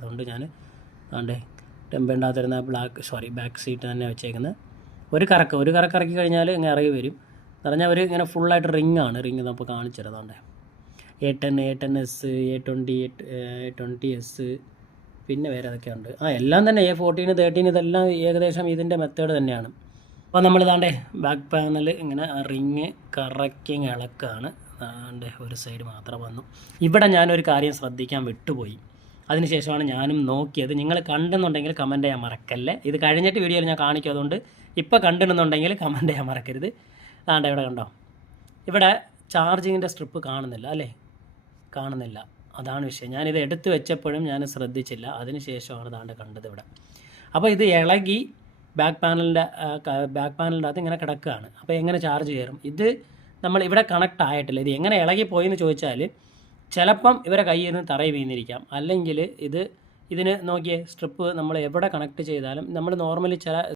അതുകൊണ്ട് ഞാൻ അതുകൊണ്ട് ടെമ്പേണ്ടാത്തിരുന്ന ബാക്ക് സീറ്റ് തന്നെ വെച്ചേക്കുന്നത്. ഒരു കറക്ക് ഇറക്കി കഴിഞ്ഞാൽ ഇങ്ങനെ ഇറങ്ങി വരും എന്ന് പറഞ്ഞാൽ ഒരു ഇങ്ങനെ ഫുള്ളായിട്ട് റിങ് നമുക്ക് കാണിച്ചു തരാം. അതുകൊണ്ട് A10, A10S, A20, A20S, പിന്നെ വേറെ ഏതൊക്കെയുണ്ട്, എല്ലാം തന്നെ A14, 13 ഇതെല്ലാം ഏകദേശം ഇതിൻ്റെ മെത്തേഡ് തന്നെയാണ്. അപ്പോൾ നമ്മൾ ഇതാണ്ടേ ബാക്ക് പാനൽ ഇങ്ങനെ റിങ് കറക്കി ഇളക്കുകയാണ്. അതാണ്ട് ഒരു സൈഡ് മാത്രം വന്നു. ഇവിടെ ഞാനൊരു കാര്യം ശ്രദ്ധിക്കാൻ വിട്ടുപോയി, അതിനുശേഷമാണ് ഞാനും നോക്കിയത്. നിങ്ങൾ കണ്ടെന്നുണ്ടെങ്കിൽ കമൻറ്റ് ചെയ്യാൻ മറക്കല്ലേ. ഇത് കഴിഞ്ഞിട്ട് വീഡിയോയിൽ ഞാൻ കാണിക്കും, അതുകൊണ്ട് ഇപ്പോൾ കണ്ടിടുന്നുണ്ടെങ്കിൽ കമൻറ്റ് ചെയ്യാൻ മറക്കരുത്. അതാണ്ട് ഇവിടെ കണ്ടോ, ഇവിടെ ചാർജിങ്ങിൻ്റെ സ്ട്രിപ്പ് കാണുന്നില്ല അല്ലേ, കാണുന്നില്ല. അതാണ് വിഷയം. ഞാനിത് എടുത്ത് വെച്ചപ്പോഴും ഞാൻ ശ്രദ്ധിച്ചില്ല, അതിന് ശേഷമാണ് ഇതാണ്ട് കണ്ടത് ഇവിടെ. അപ്പോൾ ഇത് ഇളകി ബാക്ക് പാനലിൻ്റെ അകത്ത് ഇങ്ങനെ കിടക്കുകയാണ്. അപ്പോൾ എങ്ങനെ ചാർജ് കയറും? ഇത് നമ്മൾ ഇവിടെ കണക്റ്റ് ആയിട്ടില്ല. ഇത് എങ്ങനെ ഇളകിപ്പോയെന്ന് ചോദിച്ചാൽ ചിലപ്പം ഇവരെ കയ്യിൽ നിന്ന് തറയിൽ വീണിരിക്കാം, അല്ലെങ്കിൽ ഇതിന് നോക്കിയേ സ്ട്രിപ്പ് നമ്മൾ എവിടെ കണക്ട് ചെയ്താലും നമ്മൾ നോർമലി ചില